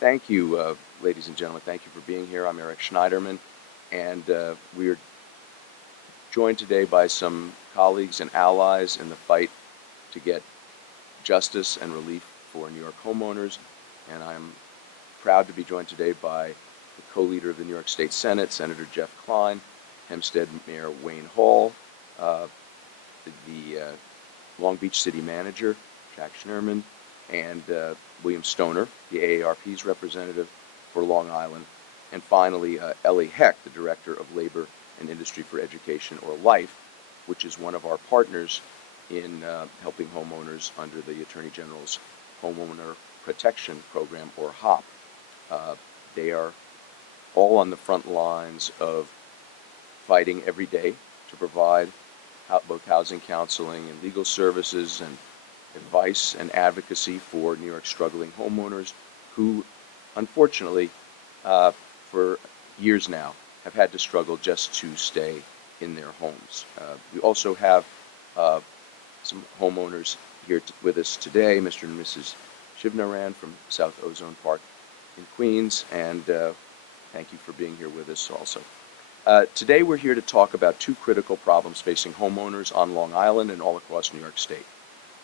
Thank you, ladies and gentlemen. Thank you for being here. I'm Eric Schneiderman, and we are joined today by some colleagues and allies in the fight to get justice and relief for New York homeowners. And I'm proud to be joined today by the co-leader of the New York State Senate, Senator Jeff Klein, Hempstead Mayor Wayne Hall, the Long Beach City Manager, Jack Schneiderman, and William Stoner, the AARP's representative for Long Island, and finally Ellie Heck, the Director of Labor and Industry for Education, or LIFE, which is one of our partners in helping homeowners under the Attorney General's Homeowner Protection Program, or HOP. They are all on the front lines of fighting every day to provide both housing counseling and legal services and advice and advocacy for New York struggling homeowners who, unfortunately, for years now, have had to struggle just to stay in their homes. We also have some homeowners here with us today, Mr. and Mrs. Schneiderman from South Ozone Park in Queens, and thank you for being here with us also. Today we're here to talk about two critical problems facing homeowners on Long Island and all across New York State.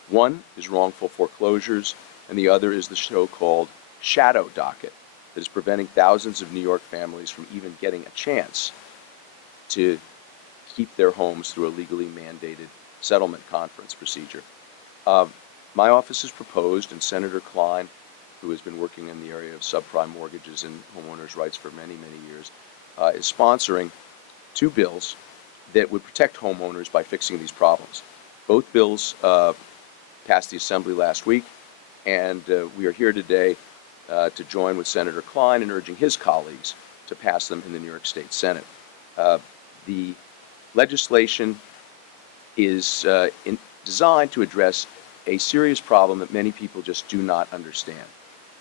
One is wrongful foreclosures, and the other is the so-called shadow docket that is preventing thousands of New York families from even getting a chance to keep their homes through a legally mandated settlement conference procedure. My office has proposed, and Senator Klein, who has been working in the area of subprime mortgages and homeowners' rights for many, many years, is sponsoring two bills that would protect homeowners by fixing these problems. Both bills passed the Assembly last week, and we are here today to join with Senator Klein in urging his colleagues to pass them in the New York State Senate. The legislation is designed to address a serious problem that many people just do not understand.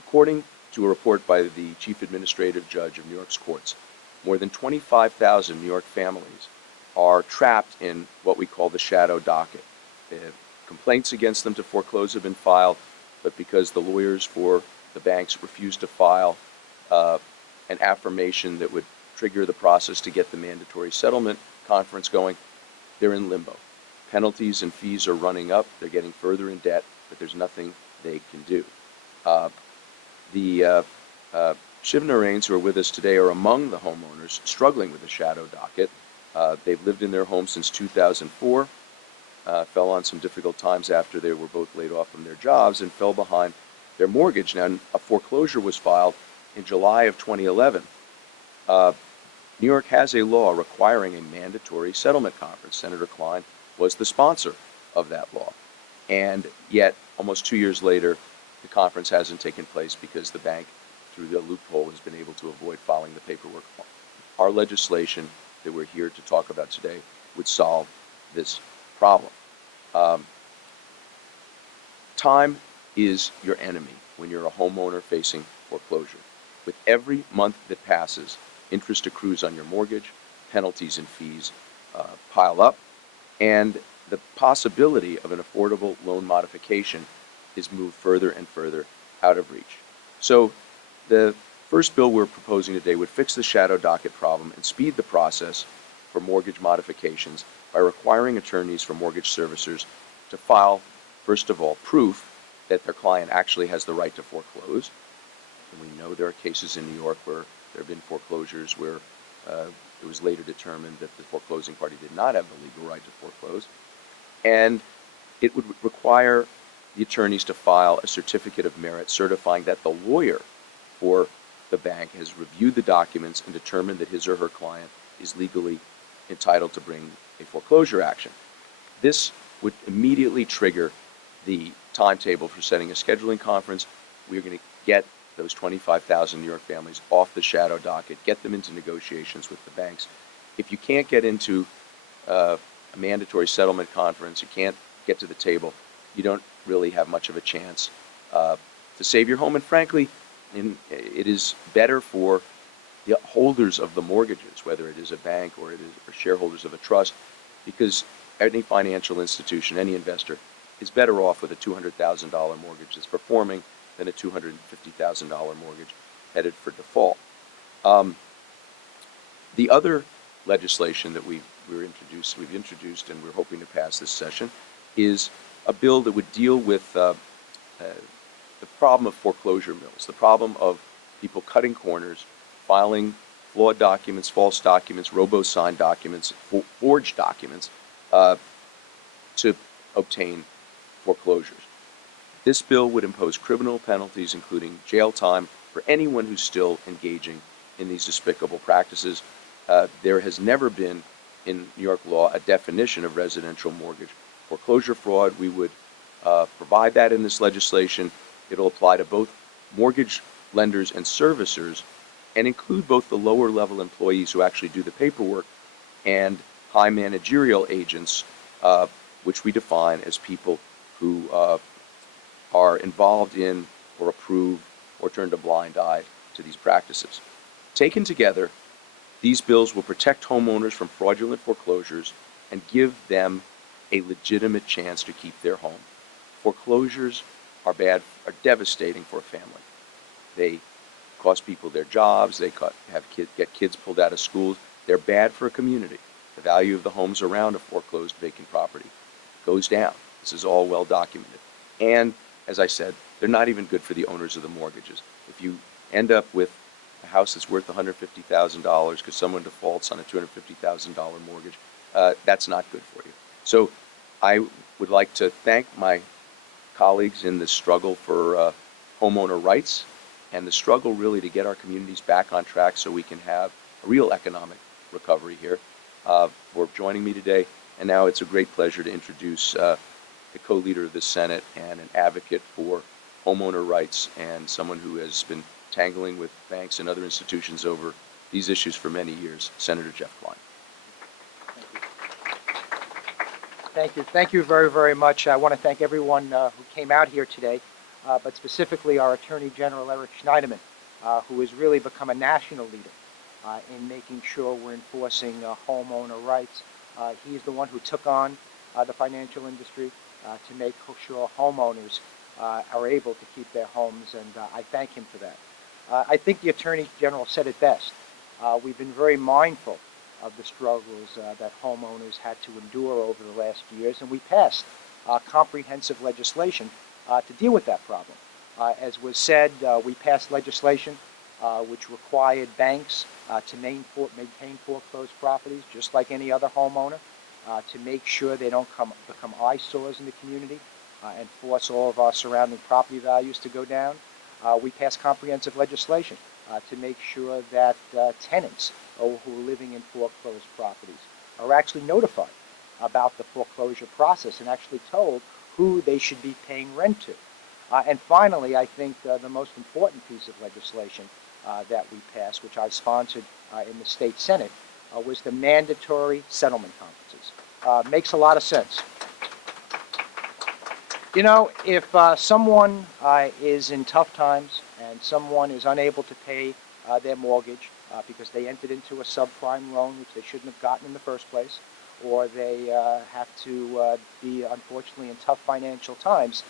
According to a report by the Chief Administrative Judge of New York's courts, more than 25,000 New York families are trapped in what we call the shadow docket. Complaints against them to foreclose have been filed, but because the lawyers for the banks refused to file an affirmation that would trigger the process to get the mandatory settlement conference going, they're in limbo. Penalties and fees are running up. They're getting further in debt, but there's nothing they can do. The Schneidermans who are with us today are among the homeowners struggling with the shadow docket. They've lived in their home since 2004, fell on some difficult times after they were both laid off from their jobs and fell behind their mortgage. Now, a foreclosure was filed in July of 2011. New York has a law requiring a mandatory settlement conference. Senator Klein was the sponsor of that law. And yet, almost 2 years later, the conference hasn't taken place because the bank, through the loophole, has been able to avoid filing the paperwork. Our legislation that we're here to talk about today would solve this problem. Time is your enemy when you're a homeowner facing foreclosure. With every month that passes, interest accrues on your mortgage, penalties and fees pile up, and the possibility of an affordable loan modification is moved further and further out of reach. So the first bill we're proposing today would fix the shadow docket problem and speed the process for mortgage modifications by requiring attorneys for mortgage servicers to file, first of all, proof that their client actually has the right to foreclose. And we know there are cases in New York where there have been foreclosures where it was later determined that the foreclosing party did not have the legal right to foreclose. And it would require the attorneys to file a certificate of merit certifying that the lawyer for the bank has reviewed the documents and determined that his or her client is legally entitled to bring a foreclosure action. This would immediately trigger the timetable for setting a scheduling conference. We're going to get those 25,000 New York families off the shadow docket, get them into negotiations with the banks. If you can't get into a mandatory settlement conference, you can't get to the table, you don't really have much of a chance to save your home. And frankly, it is better for the holders of the mortgages, whether it is a bank or it is or shareholders of a trust, because any financial institution, any investor, is better off with a $200,000 mortgage that's performing than a $250,000 mortgage headed for default. The other legislation that we've introduced and we're hoping to pass this session is a bill that would deal with the problem of foreclosure mills, the problem of people cutting corners, filing flawed documents, false documents, robo-signed documents, forged documents to obtain foreclosures. This bill would impose criminal penalties, including jail time, for anyone who's still engaging in these despicable practices. There has never been in New York law a definition of residential mortgage foreclosure fraud. We would provide that in this legislation. It'll apply to both mortgage lenders and servicers and include both the lower level employees who actually do the paperwork and high managerial agents, which we define as people who are involved in or approve or turned a blind eye to these practices. Taken together, these bills will protect homeowners from fraudulent foreclosures and give them a legitimate chance to keep their home. Foreclosures are devastating for a family. They cost people their jobs, they get kids pulled out of schools. They're bad for a community. The value of the homes around a foreclosed vacant property goes down. This is all well documented. And as I said, they're not even good for the owners of the mortgages. If you end up with a house that's worth $150,000 because someone defaults on a $250,000 mortgage, that's not good for you. So I would like to thank my colleagues in the struggle for homeowner rights and the struggle really to get our communities back on track so we can have a real economic recovery here for joining me today. And now it's a great pleasure to introduce the co-leader of the Senate and an advocate for homeowner rights and someone who has been tangling with banks and other institutions over these issues for many years, Senator Jeff Klein. Thank you. Thank you very, very much. I want to thank everyone who came out here today, but specifically our Attorney General, Eric Schneiderman, who has really become a national leader in making sure we're enforcing homeowner rights. He's the one who took on the financial industry to make sure homeowners are able to keep their homes, and I thank him for that. I think the Attorney General said it best. We've been very mindful of the struggles that homeowners had to endure over the last few years, and we passed comprehensive legislation to deal with that problem. As was said, we passed legislation which required banks to maintain foreclosed properties just like any other homeowner, to make sure they don't become eyesores in the community and force all of our surrounding property values to go down. We passed comprehensive legislation to make sure that tenants who are living in foreclosed properties are actually notified about the foreclosure process and actually told who they should be paying rent to. And finally, I think the most important piece of legislation that we passed, which I sponsored in the state Senate, was the mandatory settlement conferences. Makes a lot of sense. You know, if someone is in tough times and someone is unable to pay their mortgage because they entered into a subprime loan which they shouldn't have gotten in the first place, or they have to be unfortunately in tough financial times,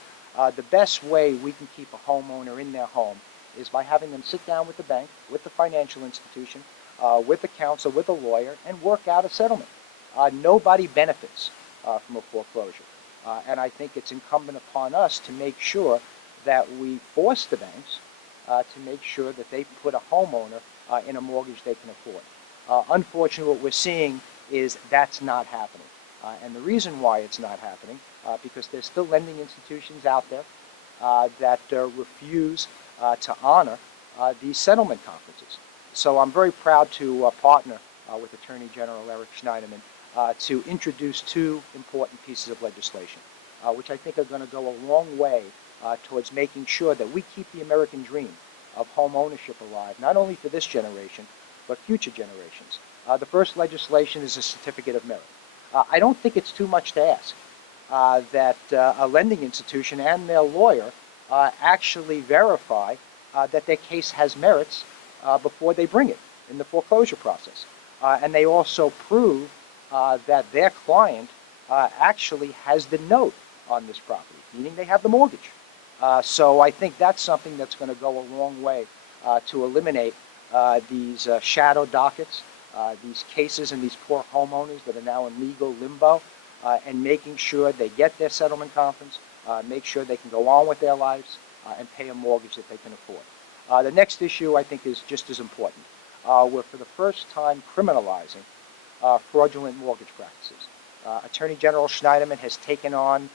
the best way we can keep a homeowner in their home is by having them sit down with the bank, with the financial institution, with the counsel, with a lawyer, and work out a settlement. Nobody benefits from a foreclosure. And I think it's incumbent upon us to make sure that we force the banks to make sure that they put a homeowner in a mortgage they can afford. Unfortunately, what we're seeing is that's not happening. And the reason why it's not happening, because there's still lending institutions out there that refuse to honor these settlement conferences. So I'm very proud to partner with Attorney General Eric Schneiderman to introduce two important pieces of legislation, which I think are going to go a long way towards making sure that we keep the American dream of home ownership alive, not only for this generation, but future generations. The first legislation is a certificate of merit. I don't think it's too much to ask that a lending institution and their lawyer actually verify that their case has merits before they bring it in the foreclosure process. And they also prove that their client actually has the note on this property, meaning they have the mortgage. So I think that's something that's going to go a long way to eliminate these shadow dockets, these cases and these poor homeowners that are now in legal limbo, and making sure they get their settlement conference, make sure they can go on with their lives, and pay a mortgage that they can afford. The next issue I think is just as important. We're for the first time criminalizing fraudulent mortgage practices. Attorney General Schneiderman has taken on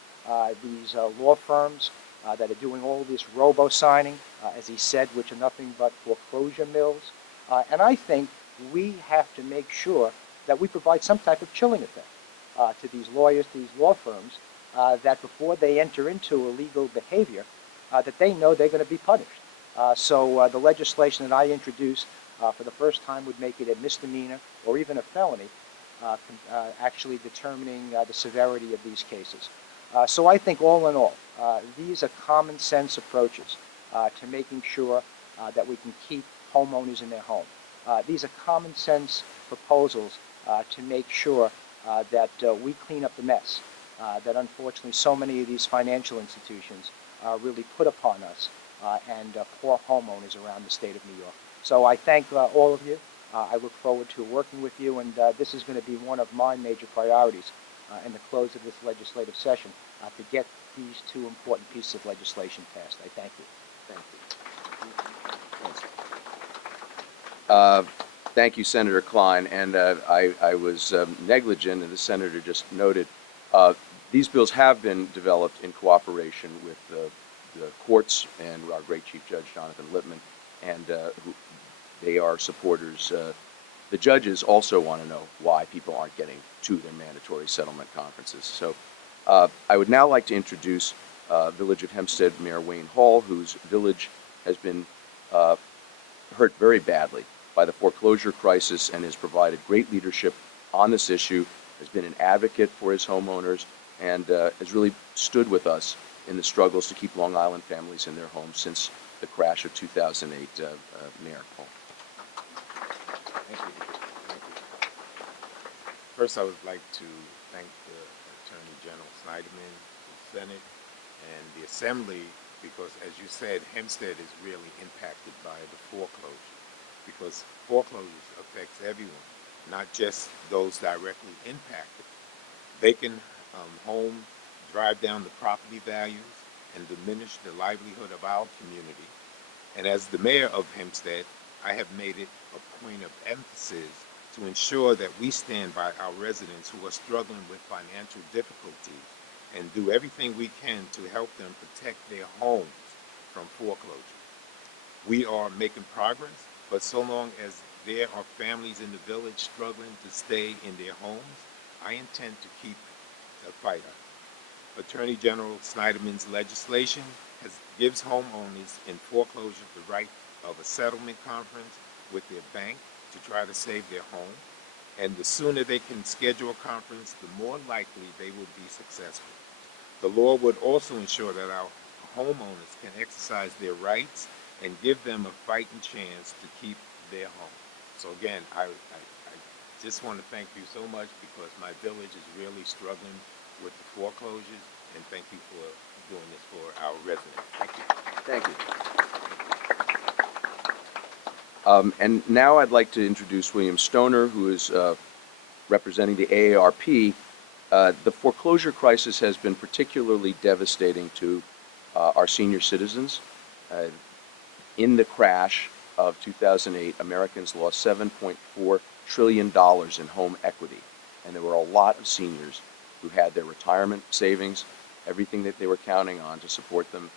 these law firms that are doing all this robo-signing, as he said, which are nothing but foreclosure mills. And I think we have to make sure that we provide some type of chilling effect to these lawyers, to these law firms, that before they enter into illegal behavior, that they know they're going to be punished. So the legislation that I introduced for the first time would make it a misdemeanor or even a felony, actually determining the severity of these cases. So I think all in all, these are common sense approaches to making sure that we can keep homeowners in their home. These are common sense proposals to make sure that we clean up the mess that unfortunately so many of these financial institutions really put upon us and poor homeowners around the state of New York. So I thank all of you. I look forward to working with you, and this is going to be one of my major priorities in the close of this legislative session to get these two important pieces of legislation passed. I thank you. Thank you. Thank you, Senator Klein. And I was negligent, and the senator just noted, these bills have been developed in cooperation with the courts and our great Chief Judge, Jonathan Lippman, and they are supporters. The judges also want to know why people aren't getting to their mandatory settlement conferences. So I would now like to introduce Village of Hempstead Mayor Wayne Hall, whose village has been hurt very badly by the foreclosure crisis and has provided great leadership on this issue, has been an advocate for his homeowners, and has really stood with us in the struggles to keep Long Island families in their homes since the crash of 2008. Mayor Hall. Thank you. First, I would like to thank the Attorney General Schneiderman, the Senate, and the Assembly, because, as you said, Hempstead is really impacted by the foreclosure, because foreclosures affects everyone, not just those directly impacted. Vacant homes drive down the property values and diminish the livelihood of our community. And as the mayor of Hempstead, I have made it a point of emphasis to ensure that we stand by our residents who are struggling with financial difficulties and do everything we can to help them protect their homes from foreclosure. We are making progress, but so long as there are families in the village struggling to stay in their homes, I intend to keep the fight up. Attorney General Schneiderman's legislation gives homeowners in foreclosure the right of a settlement conference with their bank to try to save their home. And the sooner they can schedule a conference, the more likely they will be successful. The law would also ensure that our homeowners can exercise their rights and give them a fighting chance to keep their home. So again, I just want to thank you so much, because my village is really struggling with the foreclosures, and thank you for doing this for our residents. Thank you. Thank you. And now I'd like to introduce William Stoner, who is representing the AARP. The foreclosure crisis has been particularly devastating to our senior citizens. In the crash of 2008, Americans lost $7.4 trillion in home equity, and there were a lot of seniors who had their retirement savings, everything that they were counting on to support them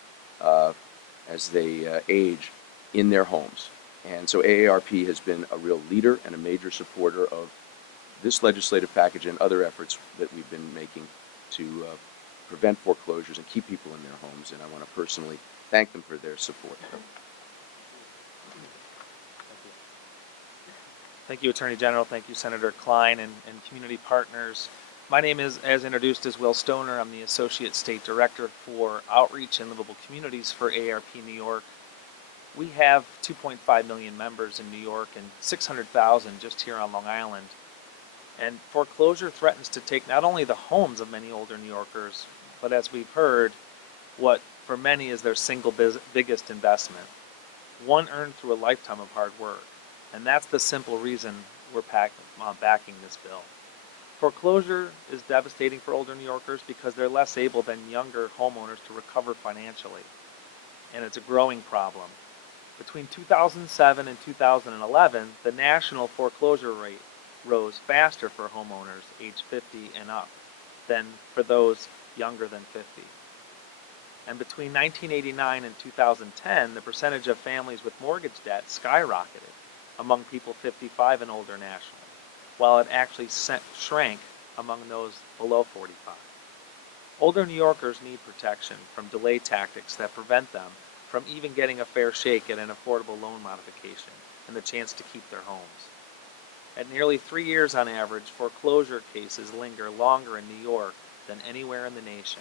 as they age in their homes. And so AARP has been a real leader and a major supporter of this legislative package and other efforts that we've been making to prevent foreclosures and keep people in their homes. And I want to personally thank them for their support. Thank you, Attorney General. Thank you, Senator Klein and community partners. My name is, as introduced, is Will Stoner. I'm the Associate State Director for Outreach and Livable Communities for AARP New York. We have 2.5 million members in New York and 600,000 just here on Long Island. And foreclosure threatens to take not only the homes of many older New Yorkers, but as we've heard, what for many is their single biggest investment, one earned through a lifetime of hard work. And that's the simple reason we're backing this bill. Foreclosure is devastating for older New Yorkers because they're less able than younger homeowners to recover financially. And it's a growing problem. Between 2007 and 2011, the national foreclosure rate rose faster for homeowners aged 50 and up than for those younger than 50. And between 1989 and 2010, the percentage of families with mortgage debt skyrocketed among people 55 and older nationally, while it actually shrank among those below 45. Older New Yorkers need protection from delay tactics that prevent them from even getting a fair shake at an affordable loan modification and the chance to keep their homes. At nearly 3 years on average, foreclosure cases linger longer in New York than anywhere in the nation,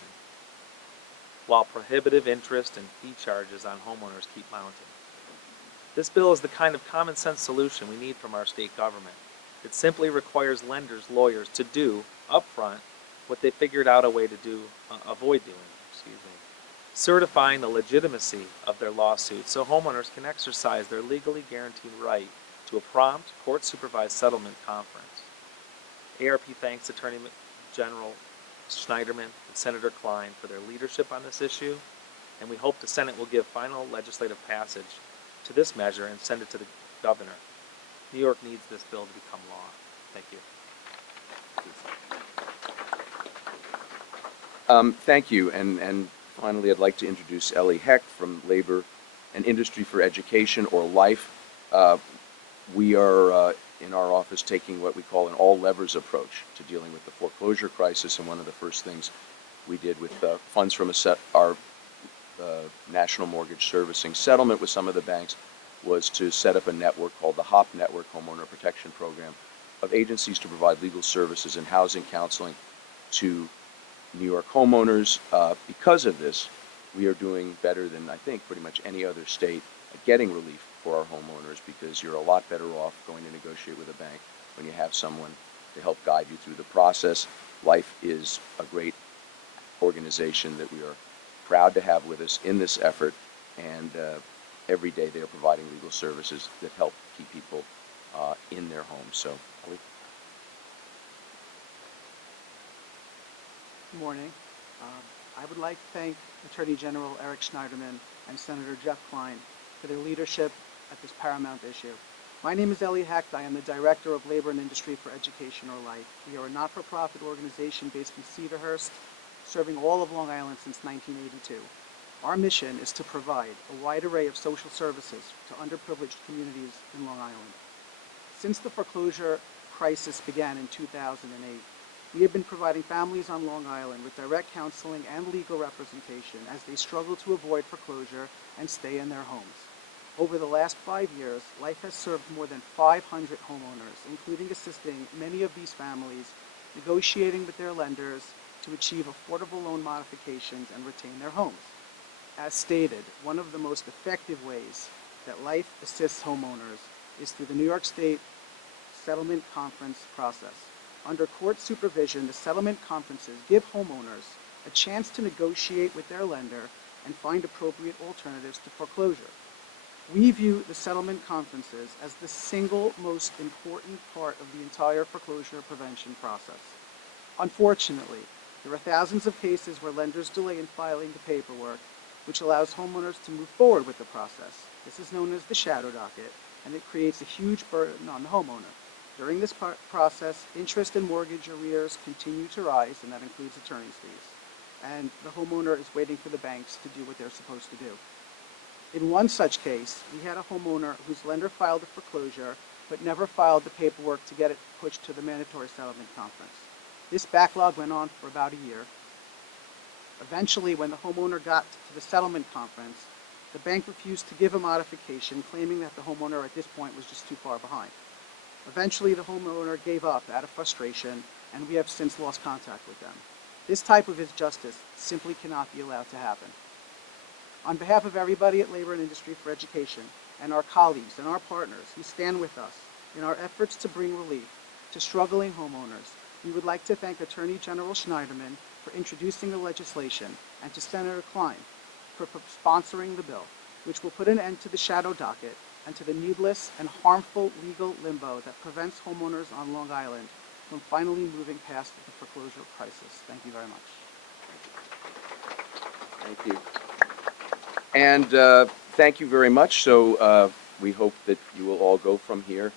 while prohibitive interest and fee charges on homeowners keep mounting. This bill is the kind of common sense solution we need from our state government. It simply requires lenders, lawyers to do, upfront, what they figured out a way to avoid doing, certifying the legitimacy of their lawsuits so homeowners can exercise their legally guaranteed right to a prompt, court-supervised settlement conference. ARP thanks Attorney General Schneiderman and Senator Klein for their leadership on this issue, and we hope the Senate will give final legislative passage to this measure and send it to the governor. New York needs this bill to become law. Thank you. Thank you, and finally I'd like to introduce Ellie Heck from Labor and Industry for Education, or LIFE. We are in our office taking what we call an all-levers approach to dealing with the foreclosure crisis, and one of the first things we did with funds from our National Mortgage Servicing settlement with some of the banks was to set up a network called the HOP Network, Homeowner Protection Program, of agencies to provide legal services and housing counseling to New York homeowners. Because of this, we are doing better than I think pretty much any other state at getting relief for our homeowners, because you're a lot better off going to negotiate with a bank when you have someone to help guide you through the process. LIFE is a great organization that we are proud to have with us in this effort, and every day they are providing legal services that help keep people in their homes. So, Ellie. Good morning. I would like to thank Attorney General Eric Schneiderman and Senator Jeff Klein for their leadership at this paramount issue. My name is Ellie Hecht. I am the Director of Labor and Industry for Education, or LIFE. We are a not-for-profit organization based in Cedarhurst, serving all of Long Island since 1982. Our mission is to provide a wide array of social services to underprivileged communities in Long Island. Since the foreclosure crisis began in 2008, we have been providing families on Long Island with direct counseling and legal representation as they struggle to avoid foreclosure and stay in their homes. Over the last 5 years, LIFE has served more than 500 homeowners, including assisting many of these families negotiating with their lenders to achieve affordable loan modifications and retain their homes. As stated, one of the most effective ways that LIFE assists homeowners is through the New York State Settlement Conference process. Under court supervision, the settlement conferences give homeowners a chance to negotiate with their lender and find appropriate alternatives to foreclosure. We view the settlement conferences as the single most important part of the entire foreclosure prevention process. Unfortunately, there are thousands of cases where lenders delay in filing the paperwork, which allows homeowners to move forward with the process. This is known as the shadow docket, and it creates a huge burden on the homeowner. During this process, interest and mortgage arrears continue to rise, and that includes attorney's fees. And the homeowner is waiting for the banks to do what they're supposed to do. In one such case, we had a homeowner whose lender filed a foreclosure, but never filed the paperwork to get it pushed to the mandatory settlement conference. This backlog went on for about a year. Eventually, when the homeowner got to the settlement conference, the bank refused to give a modification, claiming that the homeowner at this point was just too far behind. Eventually, the homeowner gave up out of frustration, and we have since lost contact with them. This type of injustice simply cannot be allowed to happen. On behalf of everybody at Labor and Industry for Education, and our colleagues and our partners who stand with us in our efforts to bring relief to struggling homeowners, we would like to thank Attorney General Schneiderman for introducing the legislation, and to Senator Klein for sponsoring the bill, which will put an end to the shadow docket and to the needless and harmful legal limbo that prevents homeowners on Long Island from finally moving past the foreclosure crisis. Thank you very much. Thank you. And thank you very much. So we hope that you will all go from here,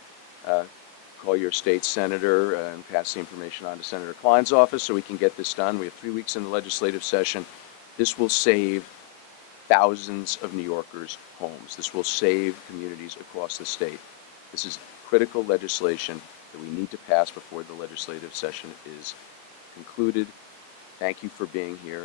call your state senator and pass the information on to Senator Klein's office so we can get this done. We have 3 weeks in the legislative session. This will save thousands of New Yorkers' homes. This will save communities across the state. This is critical legislation that we need to pass before the legislative session is concluded. Thank you for being here,